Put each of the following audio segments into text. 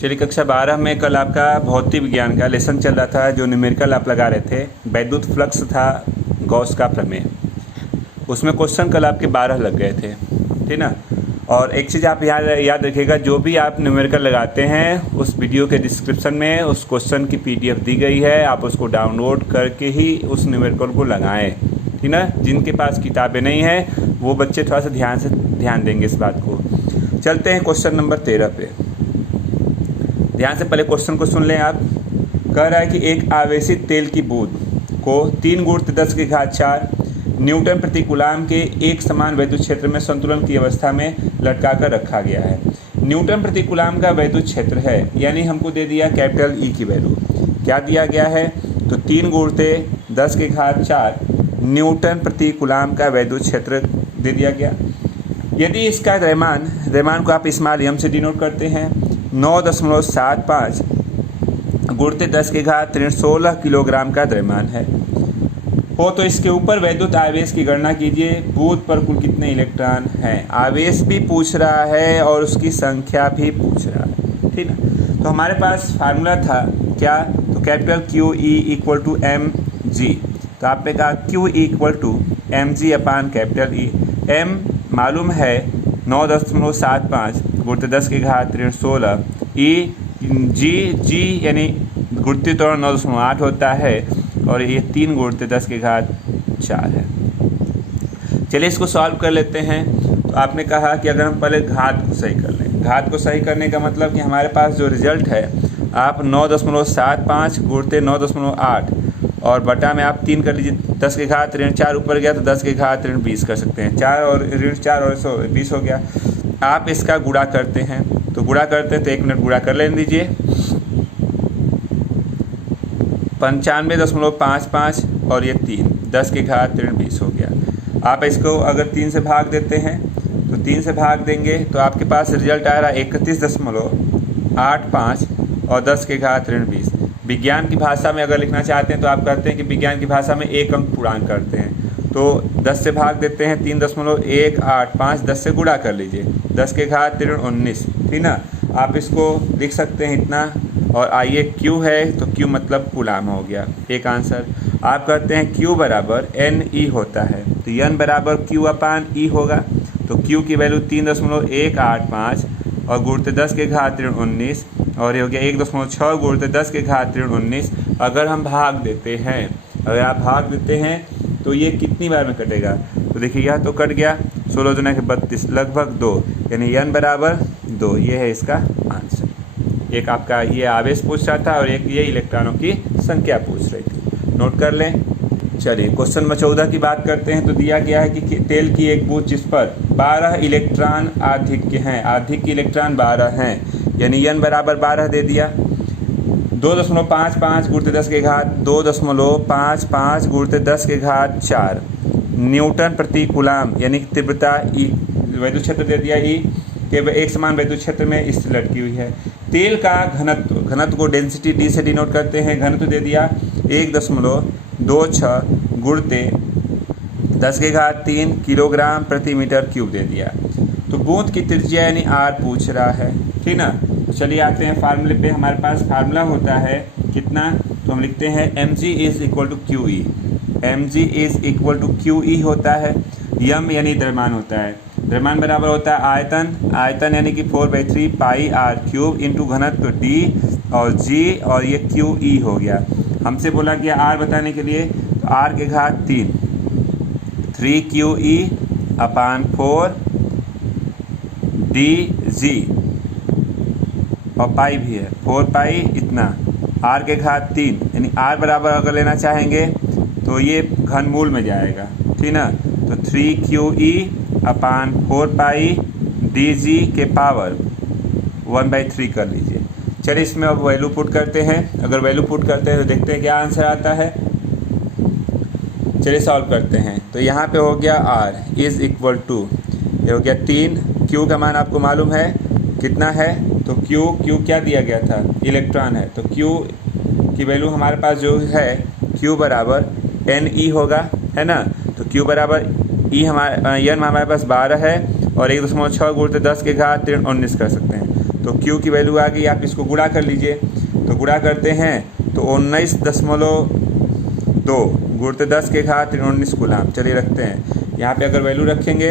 चलिए कक्षा 12 में कल आपका भौतिक विज्ञान का लेसन चल रहा था, जो न्यूमेरिकल आप लगा रहे थे। वैद्युत फ्लक्स था गॉस का प्रमेय। उसमें क्वेश्चन कल आपके 12 लग गए थे, ठीक ना। और एक चीज़ आप याद रखिएगा, जो भी आप न्यूमेरिकल लगाते हैं उस वीडियो के डिस्क्रिप्शन में उस क्वेश्चन की PDF दी गई है, आप उसको डाउनलोड करके ही उस न्यूमेरिकल को लगाएं, ठीक ना। जिनके पास किताबें नहीं हैं वो बच्चे थोड़ा सा ध्यान देंगे इस बात को। चलते हैं क्वेश्चन नंबर 13 पे। ध्यान से पहले क्वेश्चन को सुन लें आप। कह रहा है कि एक आवेशित तेल की बूंद को 3 × 10⁴ न्यूटन प्रति कूलाम के एक समान वैद्युत क्षेत्र में संतुलन की अवस्था में लटका कर रखा गया है। न्यूटन प्रति कूलाम का वैद्युत क्षेत्र है, यानी हमको दे दिया कैपिटल E की वैल्यू। क्या दिया गया है? तो 3 × 10⁴ न्यूटन प्रति कूलाम का वैद्युत क्षेत्र दे दिया गया। यदि इसका द्रव्यमान को आप स्मॉल m से डिनोट करते हैं, 9.75 × 10⁻³ किलोग्राम का द्रव्यमान है हो, तो इसके ऊपर वैद्युत आवेश की गणना कीजिए। बूंद पर कुल कितने इलेक्ट्रॉन हैं। आवेश भी पूछ रहा है और उसकी संख्या भी पूछ रहा है, ठीक ना। तो हमारे पास फार्मूला था क्या? तो कैपिटल QE = mg। तो आपने कहा QE = mg/ capital E। m मालूम है 9.75 × 10⁻³ E। g यानी गुरुत्वीय त्वरण 9.8 होता है और ये 3 × 10⁻⁴ है। चलिए इसको सॉल्व कर लेते हैं। तो आपने कहा कि अगर हम पहले घात को सही कर लें, घात को सही करने का मतलब कि हमारे पास जो रिजल्ट है, आप 9.75 × 9.8 और बटा में आप 3 कर लीजिए। 10⁻⁴ ऊपर गया तो 10⁻⁻20 कर सकते हैं। 4 और 4 और 20 हो गया। आप इसका गुणा करते हैं, तो गुणा करते हैं तो 1 मिनट गुणा कर लेने दीजिए। 95.55 और ये 3 10⁻⁻20 हो गया। आप इसको अगर 3 से भाग देते हैं तो 3 से भाग देंगे तो आपके पास रिजल्ट आ रहा है 31.85 और 10⁻⁻20। विज्ञान की भाषा में अगर लिखना चाहते हैं तो आप कहते हैं कि विज्ञान की भाषा में 1 अंक पूर्णांक करते हैं। तो 10 से भाग देते हैं 3.185, 10 से गुणा कर लीजिए 10⁻⁻19, ठीक ना। आप इसको लिख सकते हैं इतना। और आइए Q है तो Q मतलब कूलाम हो गया, एक आंसर। आप कहते हैं Q = NE होता है, तो N = Q/E होगा। तो Q की वैल्यू 3.185 और गुणित 10⁻⁻19 और ये हो गया 1.6 × 10⁻⁻19। अगर हम भाग देते हैं, अगर आप भाग देते हैं तो ये कितनी बार में कटेगा? तो देखिए यह तो कट गया, 16 × 32 लगभग 2, यानी N = 2। ये है इसका आंसर। एक आपका ये आवेश पूछ रहा था और एक ये इलेक्ट्रॉनों की संख्या पूछ रही थी, नोट कर लें। चलिए क्वेश्चन नंबर 14 की बात करते हैं। तो दिया गया है कि तेल की एक बूंद जिस पर 12 इलेक्ट्रॉन आधिक्य हैं, आधिक्य इलेक्ट्रॉन 12 हैं, यानी N = 12 दे दिया। 2.55 × 10⁻⁴ न्यूटन प्रति कूलाम, यानी तीव्रता E, वैद्युत क्षेत्र दे दिया E के एक समान वैद्युत क्षेत्र में स्थिर लटकी हुई है। तेल का घनत्व को डेंसिटी D से डिनोट करते हैं। घनत्व दे दिया 1.26 × 10⁻³ किलोग्राम प्रति मीटर³ दे दिया। तो बूंद की त्रिज्या यानी R पूछ रहा है, ठीक ना। तो चलिए आते हैं फार्मूले पे। हमारे पास फार्मूला होता है कितना? तो हम लिखते हैं mg = QE। mg = QE होता है। m यानी द्रव्यमान होता है, द्रव्यमान बराबर होता है आयतन, आयतन यानी कि 4/3 πr³ इंटू घनत्व D और G और ये QE हो गया। हमसे बोला गया R बताने के लिए, तो R के घात 3 3QE/4 DG और पाई भी है 4 पाई इतना। R के घात 3 यानी R बराबर अगर लेना चाहेंगे तो ये घनमूल में जाएगा, ठीक ना। तो 3QE/4 पाई DG के पावर 1/3 कर लीजिए। चलिए इसमें अब वैल्यू पुट करते हैं। अगर वैल्यू पुट करते हैं तो देखते हैं क्या आंसर आता है। चलिए सॉल्व करते हैं। तो यहाँ पे हो गया R = ये हो गया 3। Q का मान आपको मालूम है कितना है? तो Q क्या दिया गया था? इलेक्ट्रॉन है। तो Q की वैल्यू हमारे पास जो है Q = NE होगा, है ना। तो Q = N हमारे पास 12 है और 1.6 × 10⁻⁻19 कर सकते हैं। तो Q की वैल्यू आ गई, आप इसको गुणा कर लीजिए। तो गुणा करते हैं तो 19.2 गुणते 10 के घात 19 कूलाम। चलिए रखते हैं, यहाँ पे अगर वैल्यू रखेंगे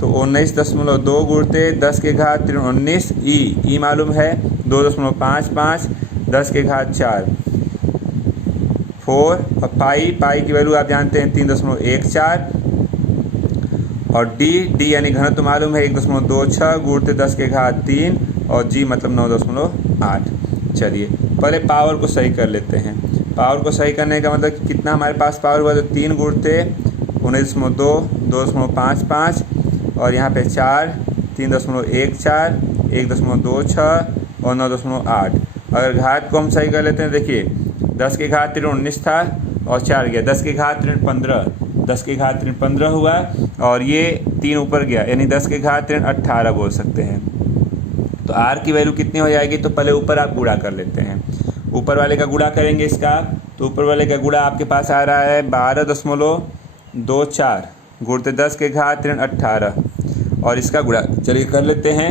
तो 19.2 गुणते 10 के घात 19 ई मालूम है 2.55 10 के घात 4 4 और पाई की वैल्यू आप जानते हैं 3.14 और डी यानी घनत्व मालूम है 1.26 गुणते 10 के घात 3 और जी मतलब 9.8। चलिए पहले पावर को सही कर लेते हैं। पावर को सही करने का मतलब कि कितना हमारे पास पावर हुआ, तो 3 गुणते 19.2 2.55 और यहाँ पे 4 3.14 1.26 और 9.8। अगर घात को हम सही कर लेते हैं, देखिए 10 के घात 19 था और 4 गया, 10 के घात 15 10 के घात 15 हुआ और ये 3 ऊपर गया, यानी 10 के घात 18 बोल सकते हैं। तो आर की वैल्यू कितनी हो जाएगी, तो पहले ऊपर आप गुणा कर लेते हैं। ऊपर वाले का गुणा करेंगे इसका, तो ऊपर वाले का गुणा आपके पास आ रहा है 12.24 गुणते 10 के घात 18 और इसका गुणा चलिए कर लेते हैं।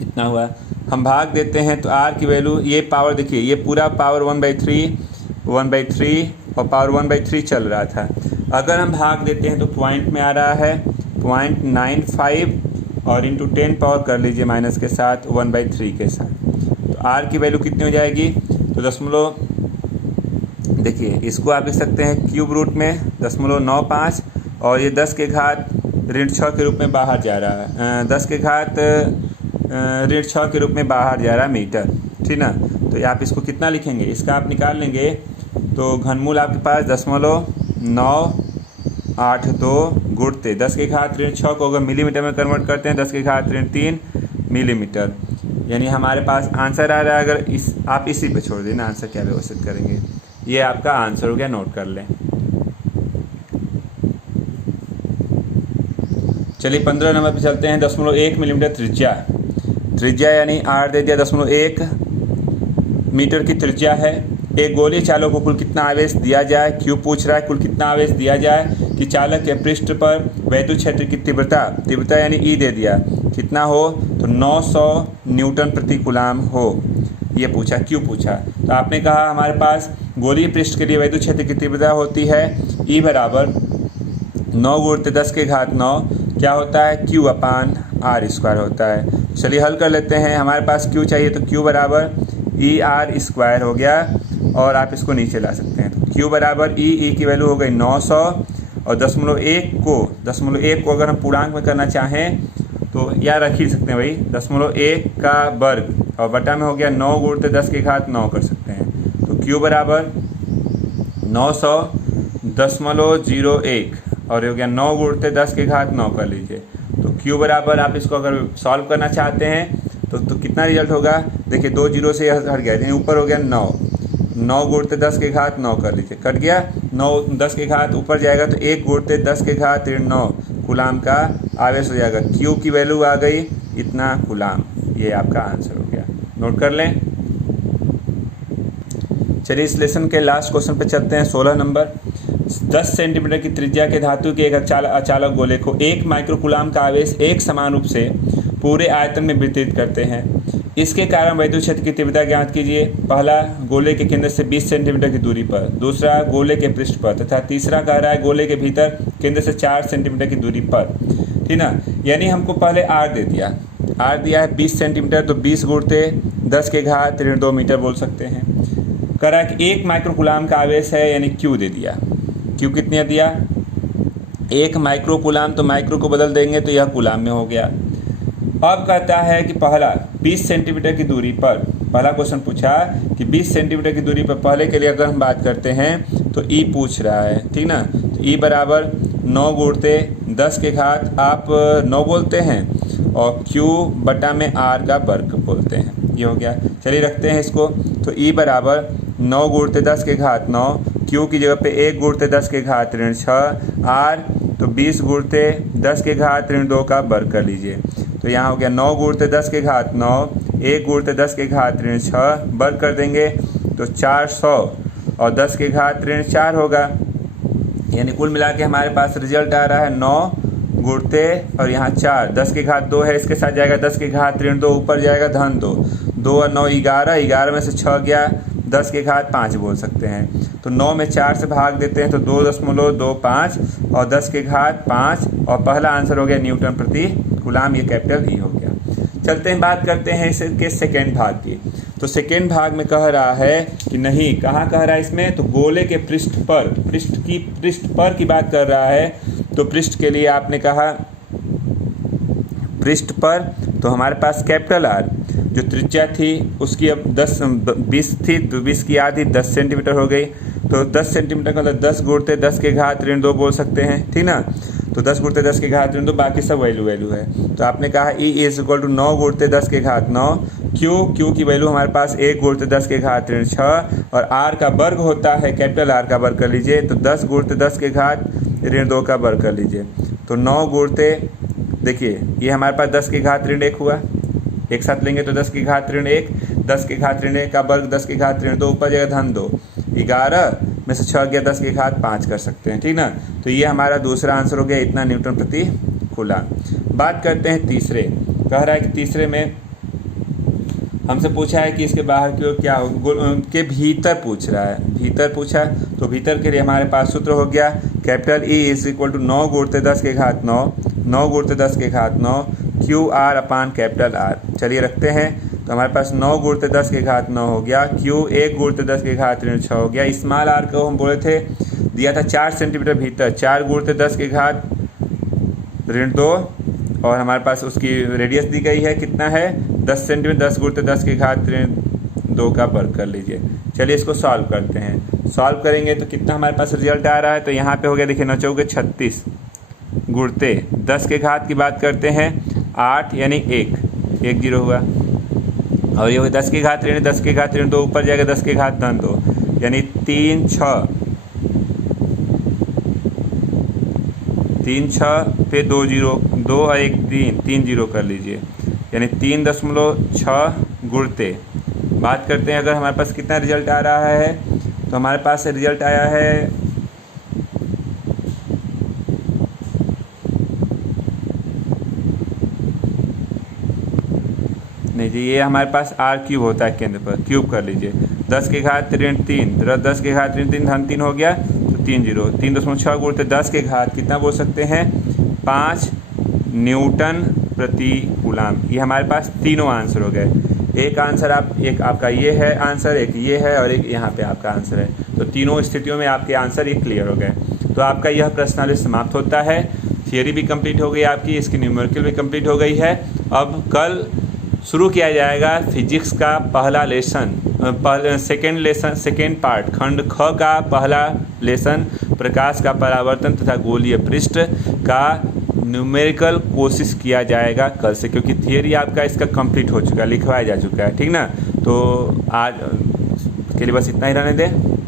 इतना हुआ, हम भाग देते हैं तो आर की वैल्यू, ये पावर देखिए ये पूरा पावर 1/3 और पावर 1/3 चल रहा था। अगर हम भाग देते हैं तो पॉइंट में आ रहा है 0.95 और इंटू 10 पावर कर लीजिए माइनस के साथ 1/3 के साथ। तो आर की वैल्यू कितनी हो जाएगी, तो दशमलव देखिए इसको आप लिख सकते हैं क्यूब रूट में 0.95 और ये 10 के घात ऋण 6 के रूप में बाहर जा रहा है, 10 के घात ऋण 6 के रूप में बाहर जा रहा है मीटर, ठीक ना। तो आप इसको कितना लिखेंगे, इसका आप निकाल लेंगे तो घनमूल आपके पास 0.982 गुणते 10 के घात ऋण 6 को अगर मिलीमीटर में कन्वर्ट करते हैं 10 के घात ऋण 3 मिलीमीटर, यानी हमारे पास आंसर आ रहा है। अगर आप इसी पे छोड़ देना, आंसर क्या व्यवस्थित करेंगे, ये आपका आंसर हो गया, नोट कर लें। चलिए 15 नंबर पे चलते हैं। 0.1 मिलीमीटर त्रिज्या यानी आर दे दिया 0.1 मीटर की त्रिज्या है। एक गोलीय चालक को कुल कितना आवेश दिया जाए, क्यों पूछ रहा है कुल कितना आवेश दिया जाए कि चालक के पृष्ठ पर वैद्युत क्षेत्र की तीव्रता यानी ई दे दिया कितना हो, तो 900 न्यूटन प्रति कूलाम हो, ये पूछा, क्यों पूछा। तो आपने कहा हमारे पास गोलीय पृष्ठ के लिए वैद्युत क्षेत्र की तीव्रता होती है ई बराबर 9 गुणते 10 के घात 9 क्या होता है, क्यू अपान आर स्क्वायर होता है। चलिए हल कर लेते हैं, हमारे पास क्यू चाहिए तो क्यू बराबर ई आर स्क्वायर हो गया और आप इसको नीचे ला सकते हैं। तो क्यू बराबर ई की वैल्यू हो गई 900 और 0.1 को अगर हम पूर्णांक में करना चाहें तो या रख ही सकते हैं भाई, 0.1 का वर्ग और बटा में हो गया 9 गुणते 10 के घात 9 कर सकते हैं। तो क्यू बराबर 900.01 और हो गया 9 गुणते 10 के घात 9 कर लीजिए। तो क्यू बराबर आप इसको अगर सॉल्व करना चाहते हैं तो कितना रिजल्ट होगा, देखिए 2 जीरो से हट गया, यानी ऊपर हो गया 9 गुणते 10 के घात 9 कर लीजिए, कट गया 9 10 के घात ऊपर जाएगा तो 1 गुणते 10 के घात 9 कूलाम का आवेश हो जाएगा। क्यू की वैल्यू आ गई इतना कूलाम, ये आपका आंसर हो गया, नोट कर लें। चलिए इस लेसन के लास्ट क्वेश्चन पे चलते हैं। 16 नंबर, 10 सेंटीमीटर की त्रिज्या के धातु के एक अचालक गोले को 1 माइक्रोकूलाम का आवेश एक समान रूप से पूरे आयतन में वितरित करते हैं। इसके कारण वैद्युत क्षेत्र की तीव्रता ज्ञात कीजिए। पहला, गोले के केंद्र से 20 सेंटीमीटर की दूरी पर, दूसरा गोले के पृष्ठ पर, तथा तीसरा कह रहा है गोले के भीतर केंद्र से 4 सेंटीमीटर की दूरी पर, ठीक ना। यानी हमको पहले आर दे दिया, आर दिया है 20 सेंटीमीटर, तो 20 गुणते 10 के घात 2 मीटर बोल सकते हैं। कह रहा है कि 1 माइक्रोकूलाम का आवेश है, यानी क्यू दे दिया। क्यू कितने दिया, 1 माइक्रोकूलाम, तो माइक्रो को बदल देंगे तो यह कूलाम में हो गया। अब कहता है कि पहला 20 सेंटीमीटर की दूरी पर, पहला क्वेश्चन पूछा कि 20 सेंटीमीटर की दूरी पर, पहले के लिए अगर हम बात करते हैं तो ई पूछ रहा है, ठीक ना। तो ई बराबर 9 गुणते 10 के घात आप 9 बोलते हैं और क्यू बटा में आर का वर्ग बोलते हैं, ये हो गया। चलिए रखते हैं इसको, तो ई बराबर 9 गुणते 10 के घात 9, क्यू की जगह पे 1 गुणते 10 के घात 6, आर तो 20 गुणते 10 के घात 2 का वर्ग कर लीजिए। तो यहाँ हो गया 9 गुणते 10 के घात 9, 1 गुणते 10 के घात 6 वर्ग कर देंगे तो 400 और 10 के घात 4 होगा। यानी कुल मिला के हमारे पास रिजल्ट आ रहा है 9 गुणते और यहाँ 4, 10 की घात 2 है, इसके साथ जाएगा 10 की घात ऋण 2, ऊपर जाएगा धन 2, 2 और 9 11, 11 में से 6 गया, 10 की घात 5 बोल सकते हैं। तो 9 में 4 से भाग देते हैं तो 2.25 और 10 की घात 5 और पहला आंसर हो गया न्यूटन प्रति कूलाम, ये कैपिटल ई हो गया। चलते हैं बात करते हैं इसके सेकेंड भाग की। तो सेकेंड भाग में कह रहा है कि नहीं, कहाँ कह रहा है इसमें, तो गोले के पृष्ठ पर की बात कर रहा है। तो पृष्ठ के लिए आपने कहा पृष्ठ पर, तो हमारे पास कैपिटल आर जो त्रिज्या थी उसकी अब 20 थी, तो 20 की आधी 10 सेंटीमीटर हो गई। तो 10 सेंटीमीटर का मतलब 10 गुणते 10 की घात ऋण 2 बोल सकते हैं, ठीक ना। तो 10 गुणते 10 की घात ऋण 2, बाकी सब वैल्यू है। तो आपने कहा ई इज इक्वल टू 9 गुणते 10 की घात 9, क्यू की वैल्यू हमारे पास 1 गुणते 10 की घात ऋण 6 और आर का वर्ग होता है, कैपिटल आर का वर्ग कर लीजिए, तो 10 गुणते 10 की घात ऋण 2 का वर्ग कर लीजिए। तो 9 गुणते, देखिए ये हमारे पास 10 की घात ऋण 1 हुआ, एक साथ लेंगे तो 10 की घात ऋण 1, 10 की घात ऋण 1 का वर्ग 10 की घात ऋण 2, ऊपर जाएगा धन 2, 11 में से 6 गया, 10 की घात 5 कर सकते हैं, ठीक ना। तो ये हमारा दूसरा आंसर हो गया, इतना न्यूटन प्रति कूलाम। बात करते हैं तीसरे। कह रहा है कि तीसरे में हमसे पूछा है कि इसके बाहर की ओर क्या हो, के भीतर पूछ रहा है, भीतर पूछा। तो भीतर के लिए हमारे पास सूत्र हो गया capital E is equal to 9 गुणते 10 की घात 9, 9 गुणते 10 की घात 9 Q R upon capital R. चलिए रखते हैं, तो हमारे पास 9 गुणते 10 की घात 9 हो गया, क्यू 1 गुणते 10 की घात ऋण 6 हो गया। स्मॉल आर को हम बोले थे, दिया था 4 सेंटीमीटर भीतर, 4 गुणते 10 की घात ऋण 2 और हमारे पास उसकी रेडियस दी गई है, कितना है 10 सेंटीमीटर, 10 गुणते 10 की घात ऋण 2 का वर्ग कर लीजिए। चलिए इसको सॉल्व करते हैं। सॉल्व करेंगे तो कितना हमारे पास रिजल्ट आ रहा है, तो यहाँ पे हो गया, देखिए 9 चौके 36 गुणते 10 के घात की बात करते हैं 8 यानी 1 0 हुआ, और ये 10 की घात ऋण 10 की घात ऋण 2, ऊपर जाएगा 10 की घात धन 2 यानी 3 6 फिर 2 0, 2 और 1 3 0 कर लीजिए, यानी 3.6 गुणते। बात करते हैं अगर हमारे पास कितना रिजल्ट आ रहा है, तो हमारे पास रिजल्ट आया है नहीं जी, ये हमारे पास आर क्यूब होता है केंद्र पर, क्यूब कर लीजिए। 10 की घात ऋण 3, 10 की घात ऋण 3 धन 3 हो गया, तो 3 0, 3.6 गुणते 10 के घात कितना बोल सकते हैं 5 न्यूटन प्रति कूलाम। ये हमारे पास तीनों आंसर हो गए। एक आंसर एक आपका ये है आंसर, एक ये है और एक यहाँ पे आपका आंसर है। तो तीनों स्थितियों में आपके आंसर ये क्लियर हो गए। तो आपका यह प्रश्नावली समाप्त होता है। थियरी भी कंप्लीट हो गई आपकी, इसकी न्यूमेरिकल भी कंप्लीट हो गई है। अब कल शुरू किया जाएगा फिजिक्स का पहला लेसन, सेकेंड पार्ट, खंड ख का पहला लेसन, प्रकाश का परावर्तन तथा गोलीय पृष्ठ का न्यूमेरिकल कोशिश किया जाएगा कल से, क्योंकि थियरी आपका इसका कंप्लीट हो चुका है, लिखवाया जा चुका है, ठीक ना। तो आज के लिए बस इतना ही रहने दें।